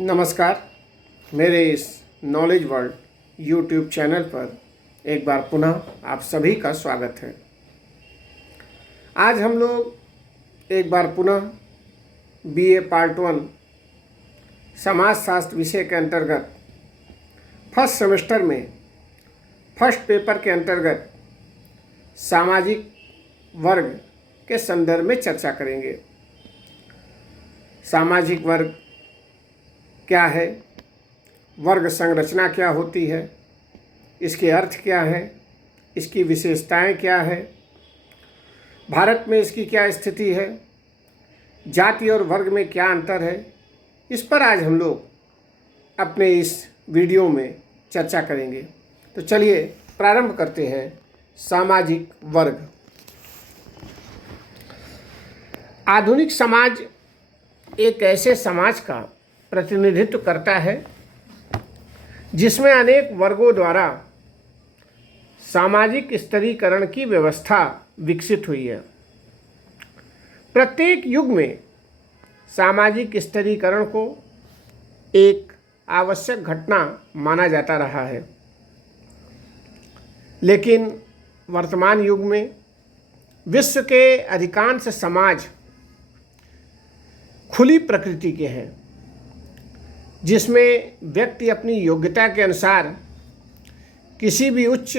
नमस्कार। मेरे इस नॉलेज वर्ल्ड यूट्यूब चैनल पर एक बार पुनः आप सभी का स्वागत है। आज हम लोग एक बार पुनः बीए पार्ट 1 समाजशास्त्र विषय के अंतर्गत फर्स्ट सेमेस्टर में फर्स्ट पेपर के अंतर्गत सामाजिक वर्ग के संदर्भ में चर्चा करेंगे। सामाजिक वर्ग क्या है, वर्ग संरचना क्या होती है, इसके अर्थ क्या है, इसकी विशेषताएं क्या है, भारत में इसकी क्या स्थिति है, जाति और वर्ग में क्या अंतर है, इस पर आज हम लोग अपने इस वीडियो में चर्चा करेंगे। तो चलिए प्रारंभ करते हैं। सामाजिक वर्ग। आधुनिक समाज एक ऐसे समाज का प्रतिनिधित्व करता है जिसमें अनेक वर्गों द्वारा सामाजिक स्तरीकरण की व्यवस्था विकसित हुई है। प्रत्येक युग में सामाजिक स्तरीकरण को एक आवश्यक घटना माना जाता रहा है, लेकिन वर्तमान युग में विश्व के अधिकांश समाज खुली प्रकृति के हैं, जिसमें व्यक्ति अपनी योग्यता के अनुसार किसी भी उच्च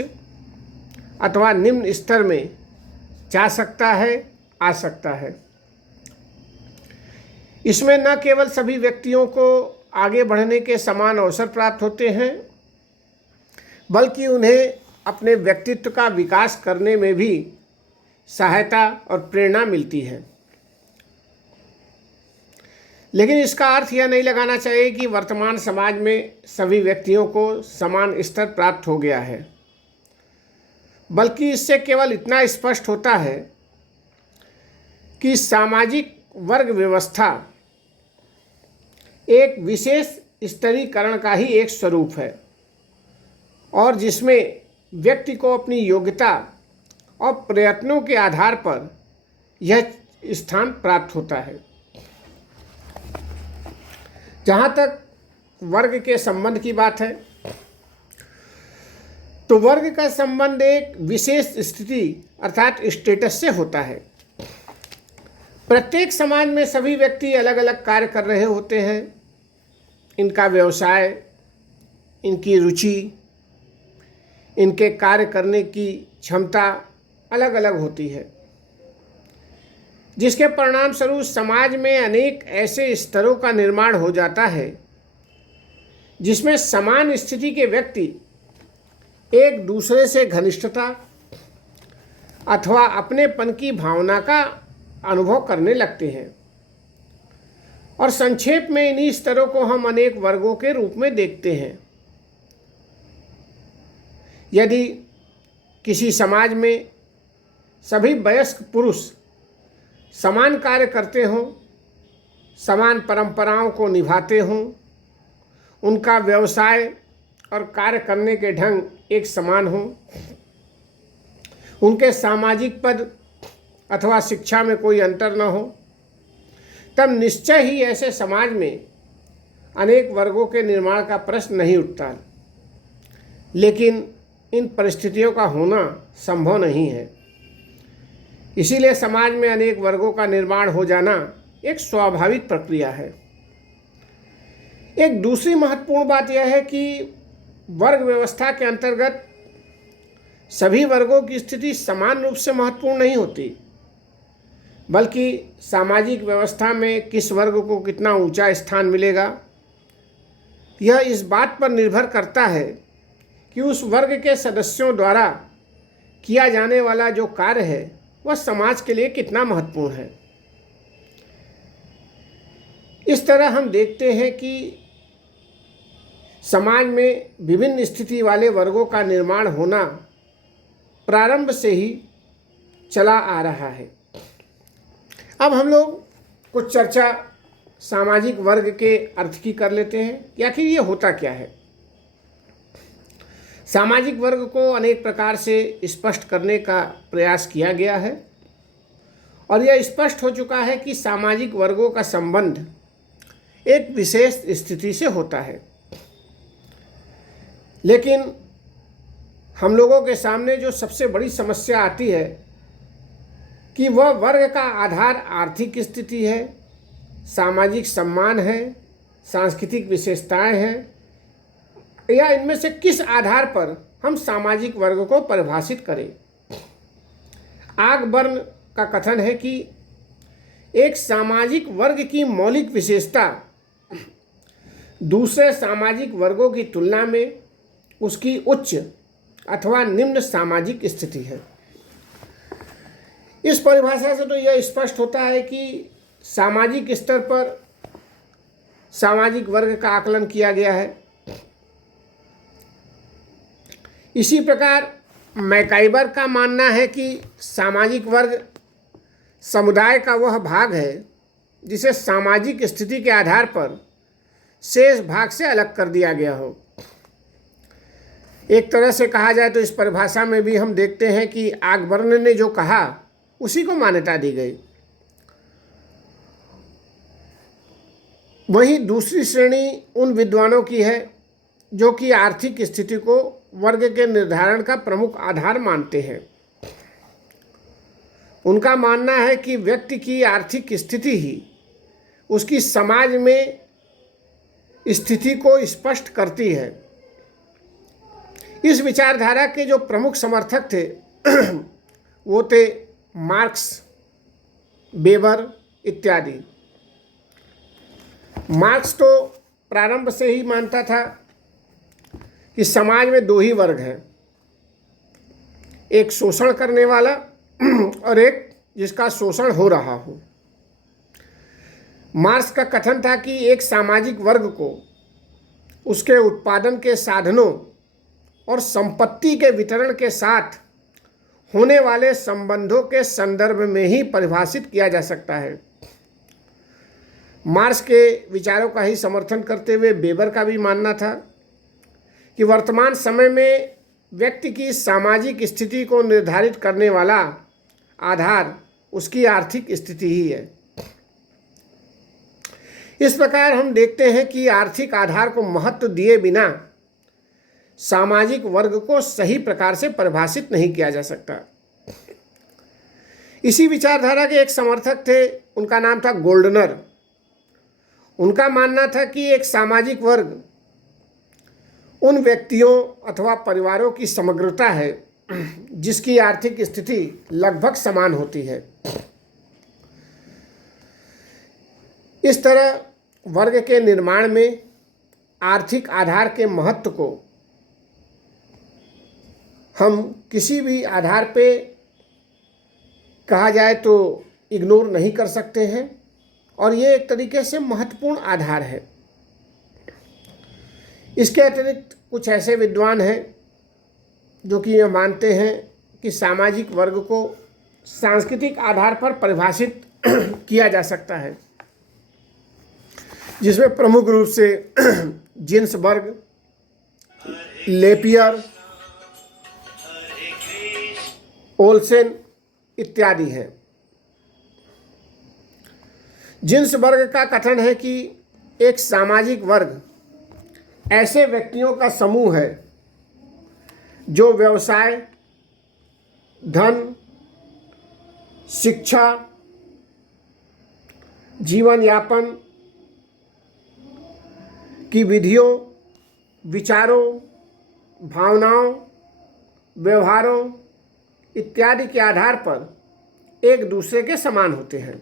अथवा निम्न स्तर में जा सकता है, आ सकता है। इसमें न केवल सभी व्यक्तियों को आगे बढ़ने के समान अवसर प्राप्त होते हैं, बल्कि उन्हें अपने व्यक्तित्व का विकास करने में भी सहायता और प्रेरणा मिलती है। लेकिन इसका अर्थ यह नहीं लगाना चाहिए कि वर्तमान समाज में सभी व्यक्तियों को समान स्तर प्राप्त हो गया है, बल्कि इससे केवल इतना स्पष्ट होता है कि सामाजिक वर्ग व्यवस्था एक विशेष स्तरीकरण का ही एक स्वरूप है, और जिसमें व्यक्ति को अपनी योग्यता और प्रयत्नों के आधार पर यह स्थान प्राप्त होता है। जहाँ तक वर्ग के संबंध की बात है, तो वर्ग का संबंध एक विशेष स्थिति अर्थात स्टेटस से होता है। प्रत्येक समाज में सभी व्यक्ति अलग अलग कार्य कर रहे होते हैं। इनका व्यवसाय, इनकी रुचि, इनके कार्य करने की क्षमता अलग अलग होती है, जिसके परिणाम स्वरूप समाज में अनेक ऐसे स्तरों का निर्माण हो जाता है जिसमें समान स्थिति के व्यक्ति एक दूसरे से घनिष्ठता अथवा अपनेपन की भावना का अनुभव करने लगते हैं। और संक्षेप में इन्हीं स्तरों को हम अनेक वर्गों के रूप में देखते हैं। यदि किसी समाज में सभी वयस्क पुरुष समान कार्य करते हों, समान परंपराओं को निभाते हों, उनका व्यवसाय और कार्य करने के ढंग एक समान हों, उनके सामाजिक पद अथवा शिक्षा में कोई अंतर न हो, तब निश्चय ही ऐसे समाज में अनेक वर्गों के निर्माण का प्रश्न नहीं उठता। लेकिन इन परिस्थितियों का होना संभव नहीं है। इसीलिए समाज में अनेक वर्गों का निर्माण हो जाना एक स्वाभाविक प्रक्रिया है। एक दूसरी महत्वपूर्ण बात यह है कि वर्ग व्यवस्था के अंतर्गत सभी वर्गों की स्थिति समान रूप से महत्वपूर्ण नहीं होती, बल्कि सामाजिक व्यवस्था में किस वर्ग को कितना ऊंचा स्थान मिलेगा, यह इस बात पर निर्भर करता है कि उस वर्ग के सदस्यों द्वारा किया जाने वाला जो कार्य है वह समाज के लिए कितना महत्वपूर्ण है। इस तरह हम देखते हैं कि समाज में विभिन्न स्थिति वाले वर्गों का निर्माण होना प्रारंभ से ही चला आ रहा है। अब हम लोग कुछ चर्चा सामाजिक वर्ग के अर्थ की कर लेते हैं कि आखिर ये होता क्या है। सामाजिक वर्ग को अनेक प्रकार से स्पष्ट करने का प्रयास किया गया है, और यह स्पष्ट हो चुका है कि सामाजिक वर्गों का संबंध एक विशेष स्थिति से होता है। लेकिन हम लोगों के सामने जो सबसे बड़ी समस्या आती है कि वह वर्ग का आधार आर्थिक स्थिति है, सामाजिक सम्मान है, सांस्कृतिक विशेषताएं हैं, या इनमें से किस आधार पर हम सामाजिक वर्ग को परिभाषित करें। आगबर्न का कथन है कि एक सामाजिक वर्ग की मौलिक विशेषता दूसरे सामाजिक वर्गों की तुलना में उसकी उच्च अथवा निम्न सामाजिक स्थिति है। इस परिभाषा से तो यह स्पष्ट होता है कि सामाजिक स्तर पर सामाजिक वर्ग का आकलन किया गया है। इसी प्रकार मैकाइबर का मानना है कि सामाजिक वर्ग समुदाय का वह भाग है जिसे सामाजिक स्थिति के आधार पर शेष भाग से अलग कर दिया गया हो। एक तरह से कहा जाए तो इस परिभाषा में भी हम देखते हैं कि आगबर्न ने जो कहा उसी को मान्यता दी गई। वहीं दूसरी श्रेणी उन विद्वानों की है जो कि आर्थिक स्थिति को वर्ग के निर्धारण का प्रमुख आधार मानते हैं। उनका मानना है कि व्यक्ति की आर्थिक स्थिति ही उसकी समाज में स्थिति को स्पष्ट करती है। इस विचारधारा के जो प्रमुख समर्थक थे वो थे मार्क्स, वेबर इत्यादि। मार्क्स तो प्रारंभ से ही मानता था कि समाज में दो ही वर्ग हैं, एक शोषण करने वाला और एक जिसका शोषण हो रहा हो। मार्क्स का कथन था कि एक सामाजिक वर्ग को उसके उत्पादन के साधनों और संपत्ति के वितरण के साथ होने वाले संबंधों के संदर्भ में ही परिभाषित किया जा सकता है। मार्क्स के विचारों का ही समर्थन करते हुए वेबर का भी मानना था कि वर्तमान समय में व्यक्ति की सामाजिक स्थिति को निर्धारित करने वाला आधार उसकी आर्थिक स्थिति ही है। इस प्रकार हम देखते हैं कि आर्थिक आधार को महत्व दिए बिना सामाजिक वर्ग को सही प्रकार से परिभाषित नहीं किया जा सकता। इसी विचारधारा के एक समर्थक थे, उनका नाम था गोल्डनर। उनका मानना था कि एक सामाजिक वर्ग उन व्यक्तियों अथवा परिवारों की समग्रता है जिसकी आर्थिक स्थिति लगभग समान होती है। इस तरह वर्ग के निर्माण में आर्थिक आधार के महत्व को हम किसी भी आधार पे कहा जाए तो इग्नोर नहीं कर सकते हैं, और ये एक तरीके से महत्वपूर्ण आधार है। इसके अतिरिक्त कुछ ऐसे विद्वान हैं जो कि ये मानते हैं कि सामाजिक वर्ग को सांस्कृतिक आधार पर परिभाषित किया जा सकता है, जिसमें प्रमुख रूप से जिन्सबर्ग, लेपियर, ओल्सेन इत्यादि हैं। जिन्सबर्ग का कथन है कि एक सामाजिक वर्ग ऐसे व्यक्तियों का समूह है जो व्यवसाय, धन, शिक्षा, जीवन यापन की विधियों, विचारों, भावनाओं, व्यवहारों इत्यादि के आधार पर एक दूसरे के समान होते हैं,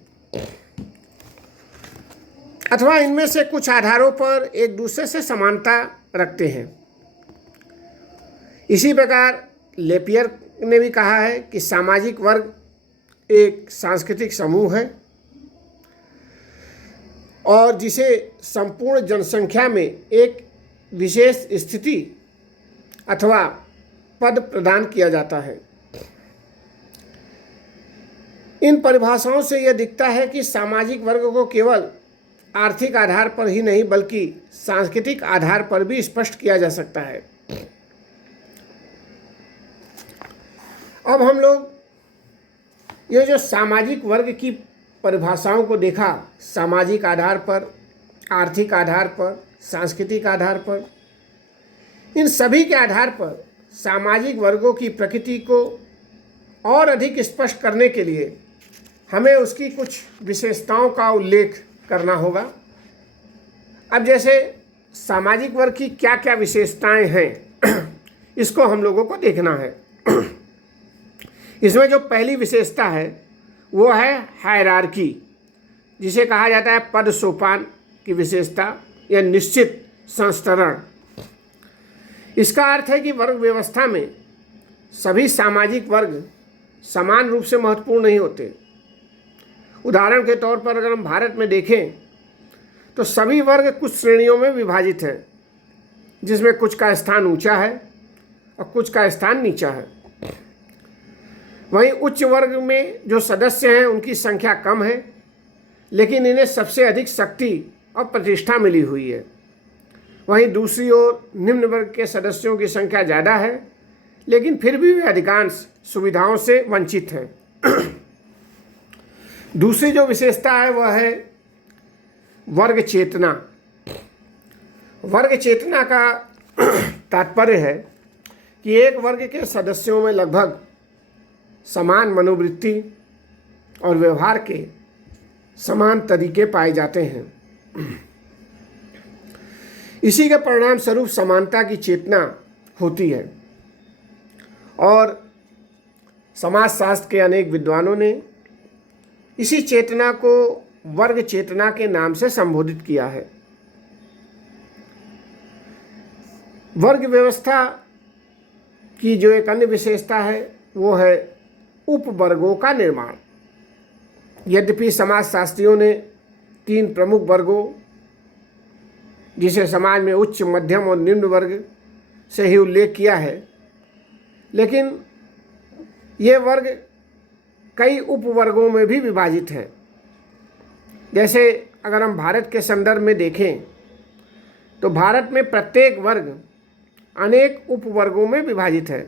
अथवा इनमें से कुछ आधारों पर एक दूसरे से समानता रखते हैं। इसी प्रकार लेपियर ने भी कहा है कि सामाजिक वर्ग एक सांस्कृतिक समूह है और जिसे संपूर्ण जनसंख्या में एक विशेष स्थिति अथवा पद प्रदान किया जाता है। इन परिभाषाओं से यह दिखता है कि सामाजिक वर्ग को केवल आर्थिक आधार पर ही नहीं बल्कि सांस्कृतिक आधार पर भी स्पष्ट किया जा सकता है। अब हम लोग ये जो सामाजिक वर्ग की परिभाषाओं को देखा, सामाजिक आधार पर, आर्थिक आधार पर, सांस्कृतिक आधार पर, इन सभी के आधार पर सामाजिक वर्गों की प्रकृति को और अधिक स्पष्ट करने के लिए हमें उसकी कुछ विशेषताओं का उल्लेख करना होगा। अब जैसे सामाजिक वर्ग की क्या क्या विशेषताएं हैं इसको हम लोगों को देखना है। इसमें जो पहली विशेषता है वो है हायरार्की, जिसे कहा जाता है पद सोपान की विशेषता या निश्चित संस्तरण। इसका अर्थ है कि वर्ग व्यवस्था में सभी सामाजिक वर्ग समान रूप से महत्वपूर्ण नहीं होते। उदाहरण के तौर पर अगर हम भारत में देखें तो सभी वर्ग कुछ श्रेणियों में विभाजित हैं, जिसमें कुछ का स्थान ऊंचा है और कुछ का स्थान नीचा है। वहीं उच्च वर्ग में जो सदस्य हैं उनकी संख्या कम है, लेकिन इन्हें सबसे अधिक शक्ति और प्रतिष्ठा मिली हुई है। वहीं दूसरी ओर निम्न वर्ग के सदस्यों की संख्या ज़्यादा है, लेकिन फिर भी वे अधिकांश सुविधाओं से वंचित हैं। दूसरी जो विशेषता है वह है वर्ग चेतना। वर्ग चेतना का तात्पर्य है कि एक वर्ग के सदस्यों में लगभग समान मनोवृत्ति और व्यवहार के समान तरीके पाए जाते हैं। इसी के परिणाम स्वरूप समानता की चेतना होती है और समाजशास्त्र के अनेक विद्वानों ने इसी चेतना को वर्ग चेतना के नाम से संबोधित किया है। वर्ग व्यवस्था की जो एक अन्य विशेषता है वो है उपवर्गों का निर्माण। यद्यपि समाजशास्त्रियों ने 3 प्रमुख वर्गों, जिसे समाज में उच्च, मध्यम और निम्न वर्ग से ही उल्लेख किया है, लेकिन ये वर्ग कई उपवर्गों में भी विभाजित हैं। जैसे अगर हम भारत के संदर्भ में देखें तो भारत में प्रत्येक वर्ग अनेक उपवर्गों में विभाजित है।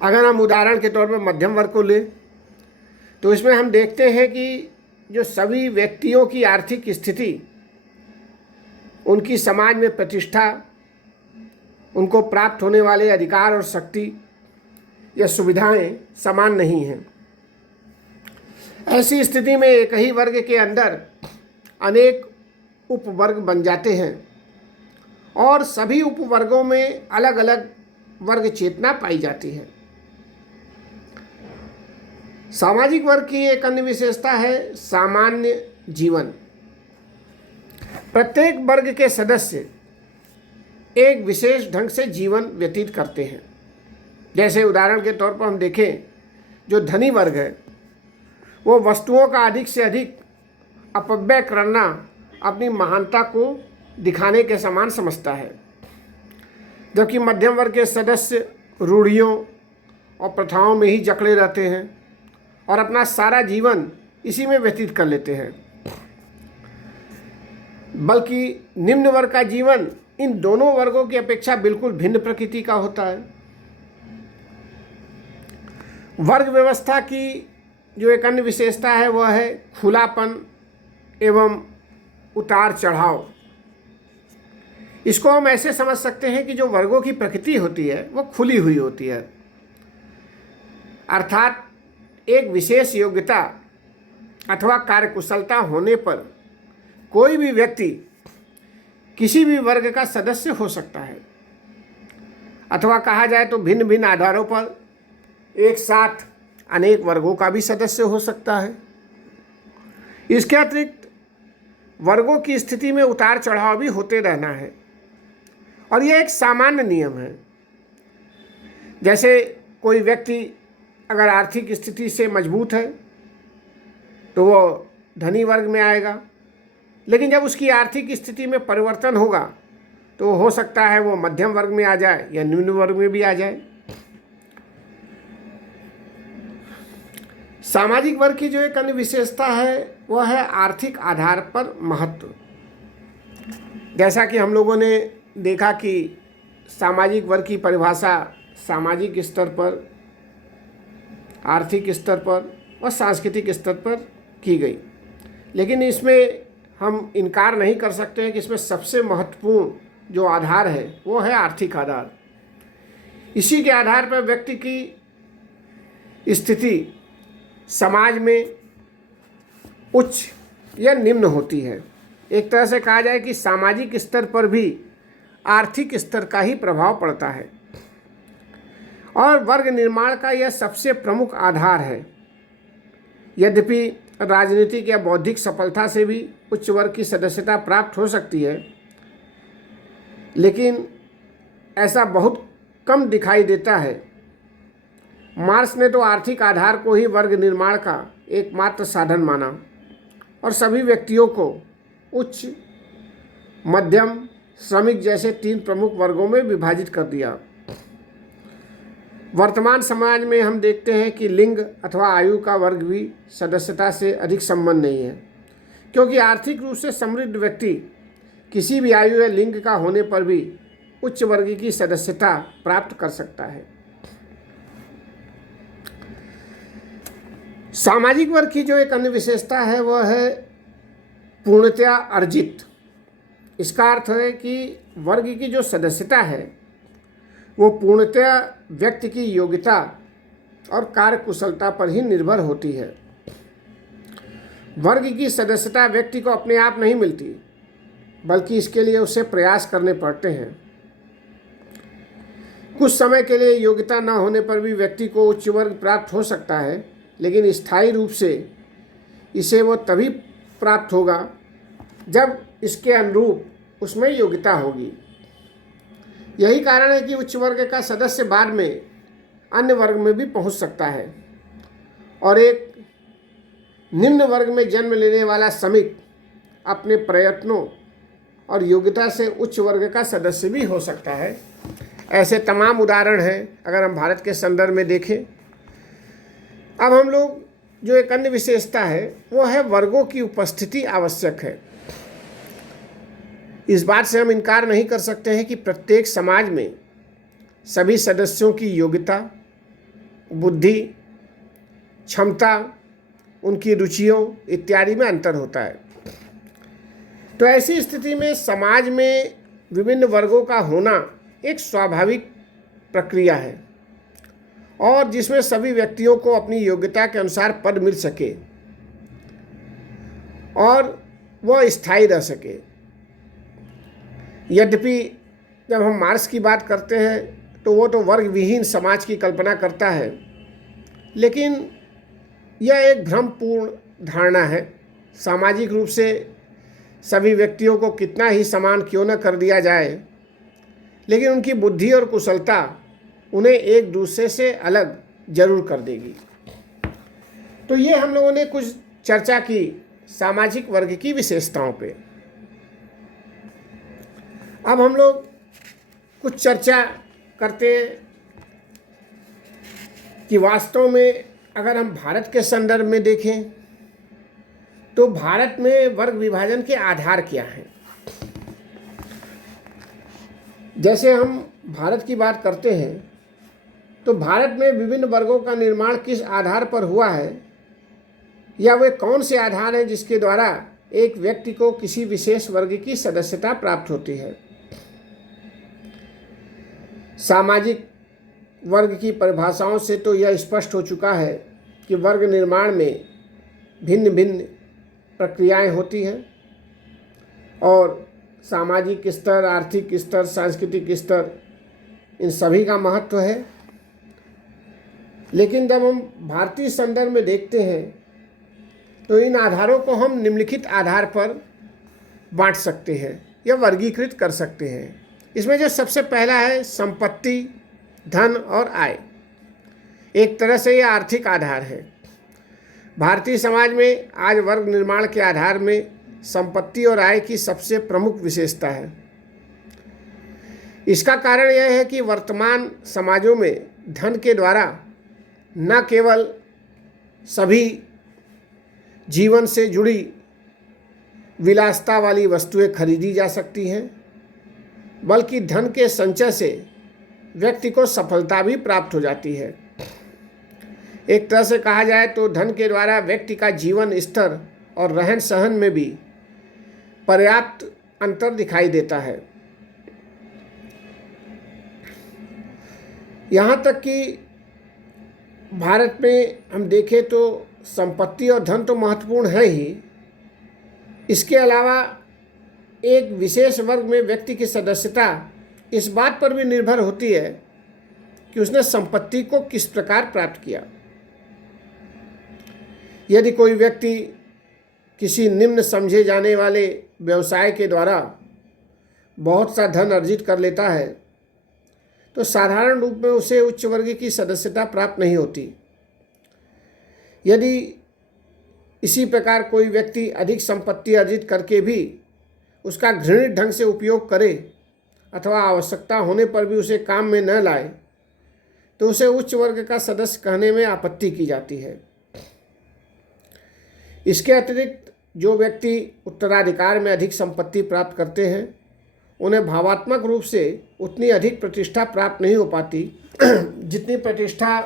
अगर हम उदाहरण के तौर पर मध्यम वर्ग को लें तो इसमें हम देखते हैं कि जो सभी व्यक्तियों की आर्थिक स्थिति, उनकी समाज में प्रतिष्ठा, उनको प्राप्त होने वाले अधिकार और शक्ति या सुविधाएं समान नहीं हैं। ऐसी स्थिति में एक ही वर्ग के अंदर अनेक उपवर्ग बन जाते हैं और सभी उपवर्गों में अलग अलग वर्ग चेतना पाई जाती है। सामाजिक वर्ग की एक अन्य विशेषता है सामान्य जीवन। प्रत्येक वर्ग के सदस्य एक विशेष ढंग से जीवन व्यतीत करते हैं। जैसे उदाहरण के तौर पर हम देखें, जो धनी वर्ग है वो वस्तुओं का अधिक से अधिक अपव्यय करना अपनी महानता को दिखाने के समान समझता है, जबकि मध्यम वर्ग के सदस्य रूढ़ियों और प्रथाओं में ही जकड़े रहते हैं और अपना सारा जीवन इसी में व्यतीत कर लेते हैं। बल्कि निम्न वर्ग का जीवन इन दोनों वर्गों की अपेक्षा बिल्कुल भिन्न प्रकृति का होता है। वर्ग व्यवस्था की जो एक अन्य विशेषता है वह है खुलापन एवं उतार चढ़ाव। इसको हम ऐसे समझ सकते हैं कि जो वर्गों की प्रकृति होती है वो खुली हुई होती है, अर्थात एक विशेष योग्यता अथवा कार्यकुशलता होने पर कोई भी व्यक्ति किसी भी वर्ग का सदस्य हो सकता है, अथवा कहा जाए तो भिन्न भिन्न आधारों पर एक साथ अनेक वर्गों का भी सदस्य हो सकता है। इसके अतिरिक्त वर्गों की स्थिति में उतार चढ़ाव भी होते रहना है और यह एक सामान्य नियम है। जैसे कोई व्यक्ति अगर आर्थिक स्थिति से मजबूत है तो वो धनी वर्ग में आएगा, लेकिन जब उसकी आर्थिक स्थिति में परिवर्तन होगा तो हो सकता है वो मध्यम वर्ग में आ जाए या निम्न वर्ग में भी आ जाए। सामाजिक वर्ग की जो एक अन्य विशेषता है वह है आर्थिक आधार पर महत्व। जैसा कि हम लोगों ने देखा कि सामाजिक वर्ग की परिभाषा सामाजिक स्तर पर, आर्थिक स्तर पर और सांस्कृतिक स्तर पर की गई, लेकिन इसमें हम इनकार नहीं कर सकते हैं कि इसमें सबसे महत्वपूर्ण जो आधार है वो है आर्थिक आधार। इसी के आधार पर व्यक्ति की स्थिति समाज में उच्च या निम्न होती है। एक तरह से कहा जाए कि सामाजिक स्तर पर भी आर्थिक स्तर का ही प्रभाव पड़ता है और वर्ग निर्माण का यह सबसे प्रमुख आधार है। यद्यपि राजनीतिक या बौद्धिक सफलता से भी उच्च वर्ग की सदस्यता प्राप्त हो सकती है, लेकिन ऐसा बहुत कम दिखाई देता है। मार्क्स ने तो आर्थिक आधार को ही वर्ग निर्माण का एकमात्र साधन माना और सभी व्यक्तियों को उच्च, मध्यम, श्रमिक जैसे 3 प्रमुख वर्गों में विभाजित कर दिया। वर्तमान समाज में हम देखते हैं कि लिंग अथवा आयु का वर्ग भी सदस्यता से अधिक संबंध नहीं है, क्योंकि आर्थिक रूप से समृद्ध व्यक्ति किसी भी आयु या लिंग का होने पर भी उच्च वर्ग की सदस्यता प्राप्त कर सकता है। सामाजिक वर्ग की जो एक अन्य विशेषता है वह है पूर्णतया अर्जित। इसका अर्थ है कि वर्ग की जो सदस्यता है वो पूर्णतया व्यक्ति की योग्यता और कार्यकुशलता पर ही निर्भर होती है। वर्ग की सदस्यता व्यक्ति को अपने आप नहीं मिलती, बल्कि इसके लिए उसे प्रयास करने पड़ते हैं। कुछ समय के लिए योग्यता न होने पर भी व्यक्ति को उच्च वर्ग प्राप्त हो सकता है, लेकिन स्थायी रूप से इसे वो तभी प्राप्त होगा जब इसके अनुरूप उसमें योग्यता होगी। यही कारण है कि उच्च वर्ग का सदस्य बाद में अन्य वर्ग में भी पहुंच सकता है और एक निम्न वर्ग में जन्म लेने वाला श्रमिक अपने प्रयत्नों और योग्यता से उच्च वर्ग का सदस्य भी हो सकता है। ऐसे तमाम उदाहरण हैं अगर हम भारत के संदर्भ में देखें। अब हम लोग जो एक अन्य विशेषता है वो है वर्गों की उपस्थिति आवश्यक है। इस बात से हम इनकार नहीं कर सकते हैं कि प्रत्येक समाज में सभी सदस्यों की योग्यता, बुद्धि, क्षमता, उनकी रुचियों इत्यादि में अंतर होता है। तो ऐसी स्थिति में समाज में विभिन्न वर्गों का होना एक स्वाभाविक प्रक्रिया है और जिसमें सभी व्यक्तियों को अपनी योग्यता के अनुसार पद मिल सके और वह स्थायी रह सके। यद्यपि जब हम मार्क्स की बात करते हैं तो वो तो वर्ग विहीन समाज की कल्पना करता है, लेकिन यह एक भ्रमपूर्ण धारणा है। सामाजिक रूप से सभी व्यक्तियों को कितना ही समान क्यों न कर दिया जाए, लेकिन उनकी बुद्धि और कुशलता उन्हें एक दूसरे से अलग जरूर कर देगी। तो ये हम लोगों ने कुछ चर्चा की सामाजिक वर्ग की विशेषताओं पे। अब हम लोग कुछ चर्चा करते हैं कि वास्तव में अगर हम भारत के संदर्भ में देखें तो भारत में वर्ग विभाजन के आधार क्या हैं। जैसे हम भारत की बात करते हैं तो भारत में विभिन्न वर्गों का निर्माण किस आधार पर हुआ है या वे कौन से आधार हैं जिसके द्वारा एक व्यक्ति को किसी विशेष वर्ग की सदस्यता प्राप्त होती है। सामाजिक वर्ग की परिभाषाओं से तो यह स्पष्ट हो चुका है कि वर्ग निर्माण में भिन्न भिन्न प्रक्रियाएं होती हैं और सामाजिक स्तर, आर्थिक स्तर, सांस्कृतिक स्तर, इन सभी का महत्व है। लेकिन जब हम भारतीय संदर्भ में देखते हैं तो इन आधारों को हम निम्नलिखित आधार पर बांट सकते हैं या वर्गीकृत कर सकते हैं। इसमें जो सबसे पहला है संपत्ति, धन और आय। एक तरह से यह आर्थिक आधार है। भारतीय समाज में आज वर्ग निर्माण के आधार में संपत्ति और आय की सबसे प्रमुख विशेषता है। इसका कारण यह है कि वर्तमान समाजों में धन के द्वारा न केवल सभी जीवन से जुड़ी विलासिता वाली वस्तुएं खरीदी जा सकती हैं, बल्कि धन के संचय से व्यक्ति को सफलता भी प्राप्त हो जाती है। एक तरह से कहा जाए तो धन के द्वारा व्यक्ति का जीवन स्तर और रहन सहन में भी पर्याप्त अंतर दिखाई देता है। यहाँ तक कि भारत में हम देखें तो संपत्ति और धन तो महत्वपूर्ण है ही, इसके अलावा एक विशेष वर्ग में व्यक्ति की सदस्यता इस बात पर भी निर्भर होती है कि उसने संपत्ति को किस प्रकार प्राप्त किया। यदि कोई व्यक्ति किसी निम्न समझे जाने वाले व्यवसाय के द्वारा बहुत सा धन अर्जित कर लेता है तो साधारण रूप में उसे उच्च वर्ग की सदस्यता प्राप्त नहीं होती। यदि इसी प्रकार कोई व्यक्ति अधिक संपत्ति अर्जित करके भी उसका घृणित ढंग से उपयोग करे अथवा आवश्यकता होने पर भी उसे काम में न लाए तो उसे उच्च वर्ग का सदस्य कहने में आपत्ति की जाती है। इसके अतिरिक्त जो व्यक्ति उत्तराधिकार में अधिक संपत्ति प्राप्त करते हैं उन्हें भावात्मक रूप से उतनी अधिक प्रतिष्ठा प्राप्त नहीं हो पाती जितनी प्रतिष्ठा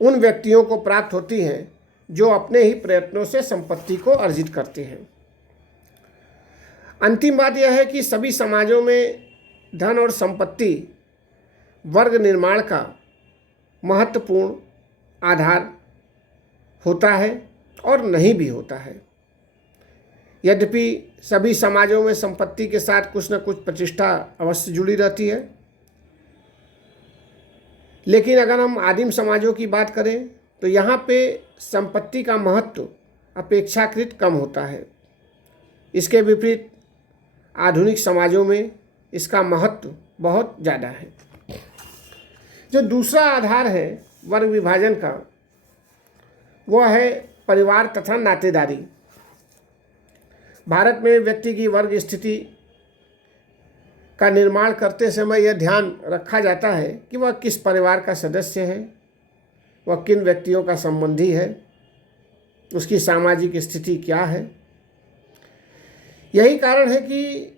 उन व्यक्तियों को प्राप्त होती है जो अपने ही प्रयत्नों से संपत्ति को अर्जित करते हैं। अंतिम बात यह है कि सभी समाजों में धन और संपत्ति वर्ग निर्माण का महत्वपूर्ण आधार होता है और नहीं भी होता है। यद्यपि सभी समाजों में संपत्ति के साथ कुछ न कुछ प्रतिष्ठा अवश्य जुड़ी रहती है, लेकिन अगर हम आदिम समाजों की बात करें तो यहाँ पे संपत्ति का महत्व अपेक्षाकृत कम होता है। इसके विपरीत आधुनिक समाजों में इसका महत्व बहुत ज़्यादा है। जो दूसरा आधार है वर्ग विभाजन का वह है परिवार तथा नातेदारी। भारत में व्यक्ति की वर्ग स्थिति का निर्माण करते समय यह ध्यान रखा जाता है कि वह किस परिवार का सदस्य है, वह किन व्यक्तियों का संबंधी है, उसकी सामाजिक स्थिति क्या है। यही कारण है कि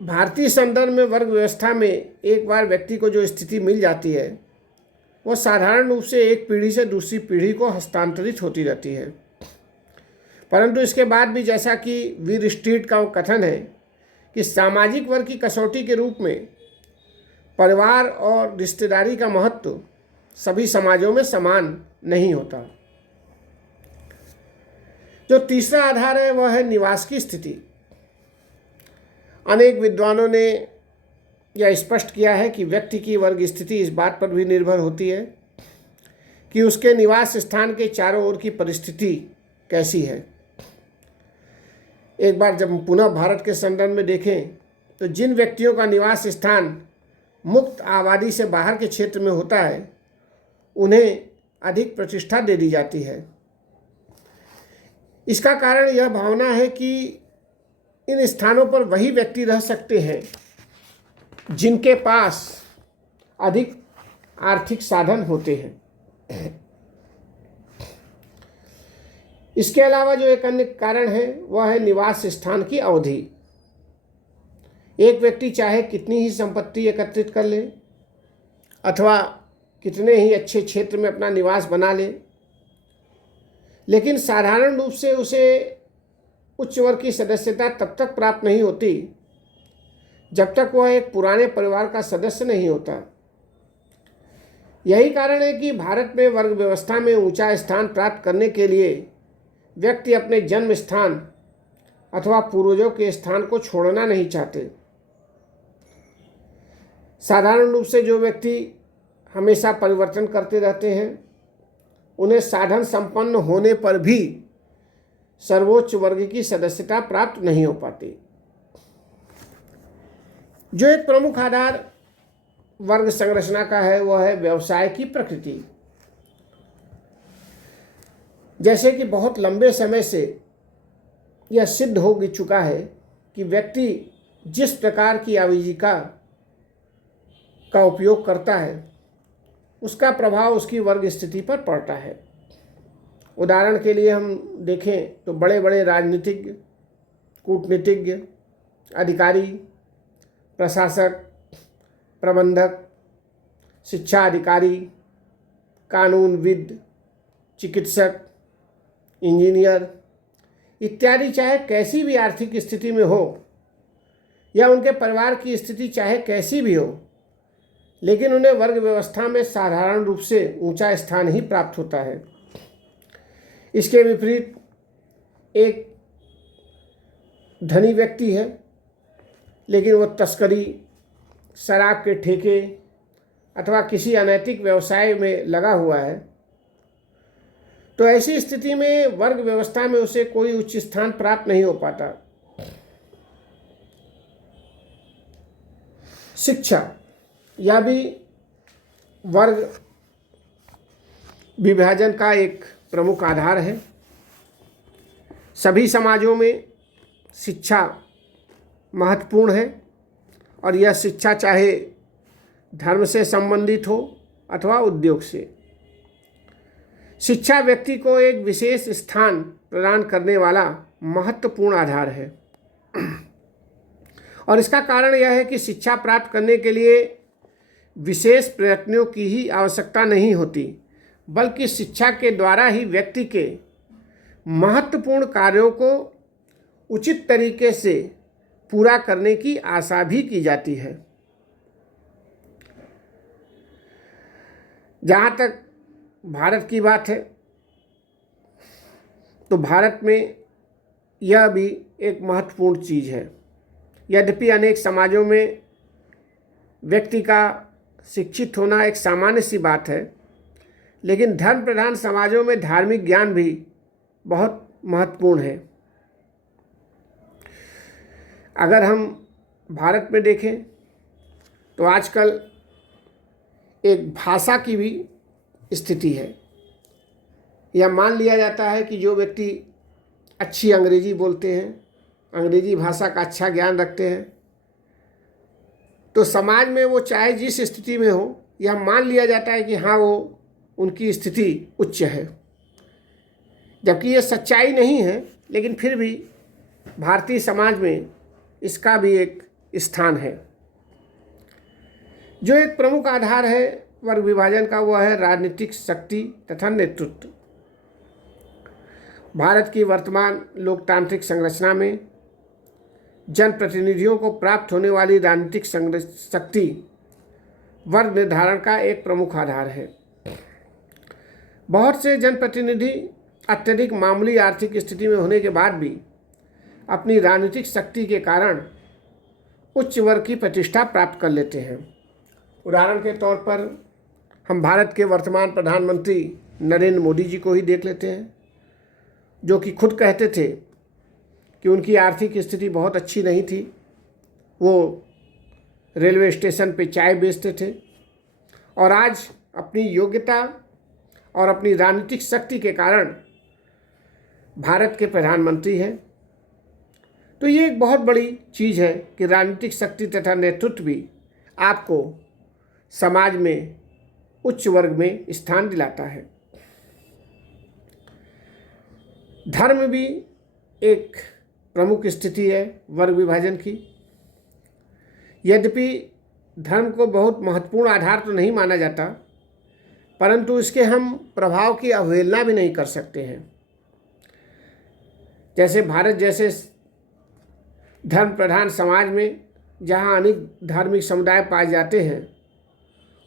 भारतीय संदर्भ में वर्ग व्यवस्था में एक बार व्यक्ति को जो स्थिति मिल जाती है वह साधारण रूप से एक पीढ़ी से दूसरी पीढ़ी को हस्तांतरित होती रहती है। परंतु इसके बाद भी जैसा कि वीर स्ट्रीट का वो कथन है कि सामाजिक वर्ग की कसौटी के रूप में परिवार और रिश्तेदारी का महत्व सभी समाजों में समान नहीं होता। जो तीसरा आधार है वह है निवास की स्थिति। अनेक विद्वानों ने यह स्पष्ट किया है कि व्यक्ति की वर्ग स्थिति इस बात पर भी निर्भर होती है कि उसके निवास स्थान के चारों ओर की परिस्थिति कैसी है। एक बार जब पुनः भारत के संदर्भ में देखें तो जिन व्यक्तियों का निवास स्थान मुक्त आबादी से बाहर के क्षेत्र में होता है उन्हें अधिक प्रतिष्ठा दे दी जाती है। इसका कारण यह भावना है कि इन स्थानों पर वही व्यक्ति रह सकते हैं जिनके पास अधिक आर्थिक साधन होते हैं। इसके अलावा जो एक अन्य कारण है वह है निवास स्थान की अवधि। एक व्यक्ति चाहे कितनी ही संपत्ति एकत्रित कर ले अथवा कितने ही अच्छे क्षेत्र में अपना निवास बना ले, लेकिन साधारण रूप से उसे उच्च वर्ग की सदस्यता तब तक प्राप्त नहीं होती जब तक वह एक पुराने परिवार का सदस्य नहीं होता। यही कारण है कि भारत में वर्ग व्यवस्था में ऊंचा स्थान प्राप्त करने के लिए व्यक्ति अपने जन्म स्थान अथवा पूर्वजों के स्थान को छोड़ना नहीं चाहते। साधारण रूप से जो व्यक्ति हमेशा परिवर्तन करते रहते हैं उन्हें साधन संपन्न होने पर भी सर्वोच्च वर्ग की सदस्यता प्राप्त नहीं हो पाती। जो एक प्रमुख आधार वर्ग संरचना का है वह है व्यवसाय की प्रकृति। जैसे कि बहुत लंबे समय से यह सिद्ध हो चुका है कि व्यक्ति जिस प्रकार की आजीविका का उपयोग करता है उसका प्रभाव उसकी वर्ग स्थिति पर पड़ता है। उदाहरण के लिए हम देखें तो बड़े बड़े राजनीतिज्ञ, कूटनीतिज्ञ, अधिकारी, प्रशासक, प्रबंधक, शिक्षा अधिकारी, कानूनविद, चिकित्सक, इंजीनियर इत्यादि चाहे कैसी भी आर्थिक स्थिति में हो या उनके परिवार की स्थिति चाहे कैसी भी हो, लेकिन उन्हें वर्ग व्यवस्था में साधारण रूप से ऊंचा स्थान ही प्राप्त होता है। इसके विपरीत एक धनी व्यक्ति है, लेकिन वो तस्करी, शराब के ठेके अथवा किसी अनैतिक व्यवसाय में लगा हुआ है, तो ऐसी स्थिति में वर्ग व्यवस्था में उसे कोई उच्च स्थान प्राप्त नहीं हो पाता। शिक्षा, यह भी वर्ग विभाजन का एक प्रमुख आधार है। सभी समाजों में शिक्षा महत्वपूर्ण है और यह शिक्षा चाहे धर्म से संबंधित हो अथवा उद्योग से। शिक्षा व्यक्ति को एक विशेष स्थान प्रदान करने वाला महत्वपूर्ण आधार है और इसका कारण यह है कि शिक्षा प्राप्त करने के लिए विशेष प्रयत्नों की ही आवश्यकता नहीं होती, बल्कि शिक्षा के द्वारा ही व्यक्ति के महत्वपूर्ण कार्यों को उचित तरीके से पूरा करने की आशा भी की जाती है। जहाँ तक भारत की बात है, तो भारत में यह भी एक महत्वपूर्ण चीज़ है। यद्यपि अनेक समाजों में व्यक्ति का शिक्षित होना एक सामान्य सी बात है, लेकिन धर्म प्रधान समाजों में धार्मिक ज्ञान भी बहुत महत्वपूर्ण है। अगर हम भारत में देखें तो आजकल एक भाषा की भी स्थिति है। यह मान लिया जाता है कि जो व्यक्ति अच्छी अंग्रेजी बोलते हैं, अंग्रेजी भाषा का अच्छा ज्ञान रखते हैं, तो समाज में वो चाहे जिस स्थिति में हो, यह मान लिया जाता है कि हाँ, वो उनकी स्थिति उच्च है। जबकि ये सच्चाई नहीं है, लेकिन फिर भी भारतीय समाज में इसका भी एक स्थान है। जो एक प्रमुख आधार है वर्ग विभाजन का, वह है राजनीतिक शक्ति तथा नेतृत्व। भारत की वर्तमान लोकतांत्रिक संरचना में जनप्रतिनिधियों को प्राप्त होने वाली राजनीतिक शक्ति वर्ग निर्धारण का एक प्रमुख आधार है। बहुत से जनप्रतिनिधि अत्यधिक मामूली आर्थिक स्थिति में होने के बाद भी अपनी राजनीतिक शक्ति के कारण उच्च वर्ग की प्रतिष्ठा प्राप्त कर लेते हैं। उदाहरण के तौर पर हम भारत के वर्तमान प्रधानमंत्री नरेंद्र मोदी जी को ही देख लेते हैं, जो कि खुद कहते थे कि उनकी आर्थिक स्थिति बहुत अच्छी नहीं थी। वो रेलवे स्टेशन पे चाय बेचते थे और आज अपनी योग्यता और अपनी राजनीतिक शक्ति के कारण भारत के प्रधानमंत्री हैं। तो ये एक बहुत बड़ी चीज़ है कि राजनीतिक शक्ति तथा नेतृत्व भी आपको समाज में उच्च वर्ग में स्थान दिलाता है। धर्म भी एक प्रमुख स्थिति है वर्ग विभाजन की। यद्यपि धर्म को बहुत महत्वपूर्ण आधार तो नहीं माना जाता, परंतु इसके हम प्रभाव की अवहेलना भी नहीं कर सकते हैं। जैसे भारत जैसे धर्म प्रधान समाज में जहाँ अनेक धार्मिक समुदाय पाए जाते हैं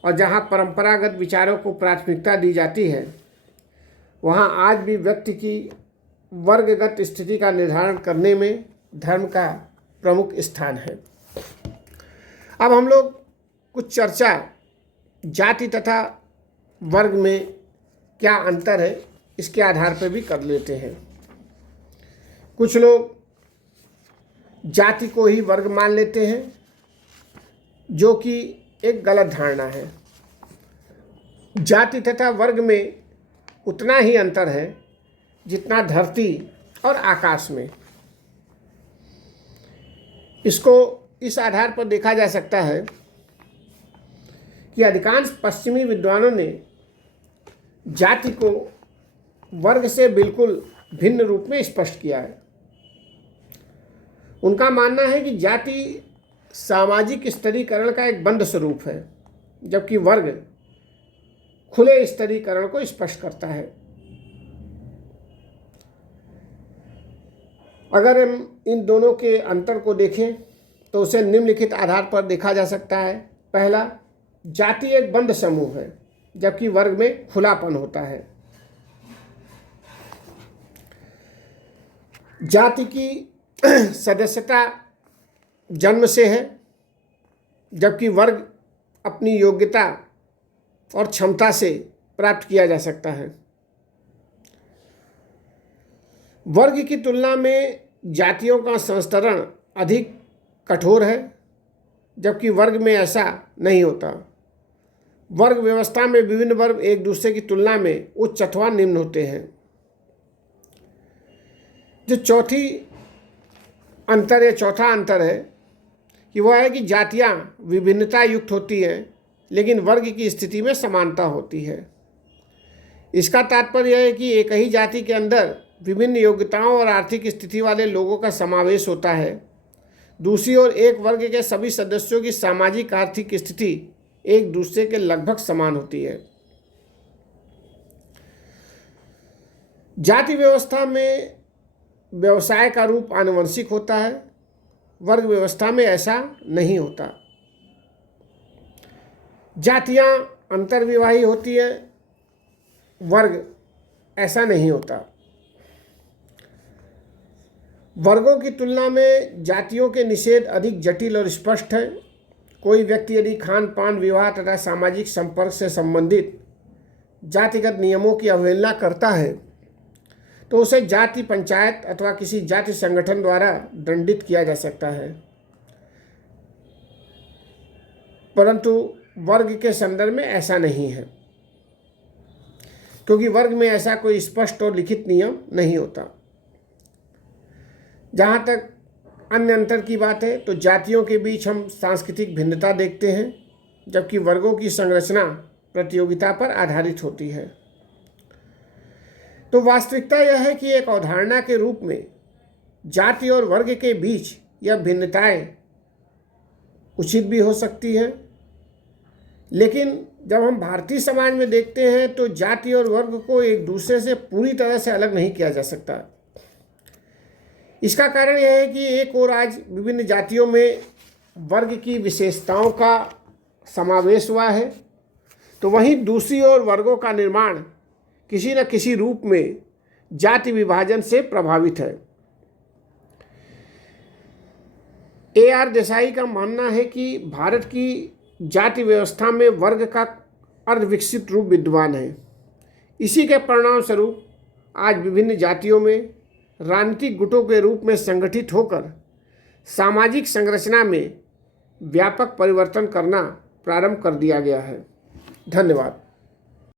और जहाँ परंपरागत विचारों को प्राथमिकता दी जाती है, वहाँ आज भी व्यक्ति की वर्गगत स्थिति का निर्धारण करने में धर्म का प्रमुख स्थान है। अब हम लोग कुछ चर्चा जाति तथा वर्ग में क्या अंतर है इसके आधार पर भी कर लेते हैं। कुछ लोग जाति को ही वर्ग मान लेते हैं, जो कि एक गलत धारणा है। जाति तथा वर्ग में उतना ही अंतर है जितना धरती और आकाश में। इसको इस आधार पर देखा जा सकता है कि अधिकांश पश्चिमी विद्वानों ने जाति को वर्ग से बिल्कुल भिन्न रूप में स्पष्ट किया है। उनका मानना है कि जाति सामाजिक स्तरीकरण का एक बंद स्वरूप है, जबकि वर्ग खुले स्तरीकरण को स्पष्ट करता है। अगर हम इन दोनों के अंतर को देखें तो उसे निम्नलिखित आधार पर देखा जा सकता है। पहला, जाति एक बंद समूह है जबकि वर्ग में खुलापन होता है। जाति की सदस्यता जन्म से है जबकि वर्ग अपनी योग्यता और क्षमता से प्राप्त किया जा सकता है। वर्ग की तुलना में जातियों का संस्तरण अधिक कठोर है जबकि वर्ग में ऐसा नहीं होता। वर्ग व्यवस्था में विभिन्न वर्ग एक दूसरे की तुलना में उच्च अथवा निम्न होते हैं। जो चौथा अंतर है कि वह है कि जातियां विभिन्नता युक्त होती हैं लेकिन वर्ग की स्थिति में समानता होती है। इसका तात्पर्य यह है कि एक ही जाति के अंदर विभिन्न योग्यताओं और आर्थिक स्थिति वाले लोगों का समावेश होता है। दूसरी ओर एक वर्ग के सभी सदस्यों की सामाजिक आर्थिक स्थिति एक दूसरे के लगभग समान होती है। जाति व्यवस्था में व्यवसाय का रूप आनुवंशिक होता है, वर्ग व्यवस्था में ऐसा नहीं होता। जातियां अंतर्विवाही होती है, वर्ग ऐसा नहीं होता। वर्गों की तुलना में जातियों के निषेध अधिक जटिल और स्पष्ट है। कोई व्यक्ति यदि खान पान, विवाह तथा सामाजिक संपर्क से संबंधित जातिगत नियमों की अवहेलना करता है तो उसे जाति पंचायत अथवा किसी जाति संगठन द्वारा दंडित किया जा सकता है, परंतु वर्ग के संदर्भ में ऐसा नहीं है क्योंकि वर्ग में ऐसा कोई स्पष्ट और लिखित नियम नहीं होता। जहाँ तक अन्य अंतर की बात है तो जातियों के बीच हम सांस्कृतिक भिन्नता देखते हैं जबकि वर्गों की संरचना प्रतियोगिता पर आधारित होती है। तो वास्तविकता यह है कि एक अवधारणा के रूप में जाति और वर्ग के बीच यह भिन्नताएं उचित भी हो सकती है, लेकिन जब हम भारतीय समाज में देखते हैं तो जाति और वर्ग को एक दूसरे से पूरी तरह से अलग नहीं किया जा सकता। इसका कारण यह है कि एक ओर आज विभिन्न जातियों में वर्ग की विशेषताओं का समावेश हुआ है तो वहीं दूसरी ओर वर्गों का निर्माण किसी न किसी रूप में जाति विभाजन से प्रभावित है। A.R. देसाई का मानना है कि भारत की जाति व्यवस्था में वर्ग का अर्धविकसित रूप विद्यमान है। इसी के परिणाम स्वरूप आज विभिन्न जातियों में राजनीतिक गुटों के रूप में संगठित होकर सामाजिक संरचना में व्यापक परिवर्तन करना प्रारंभ कर दिया गया है। धन्यवाद।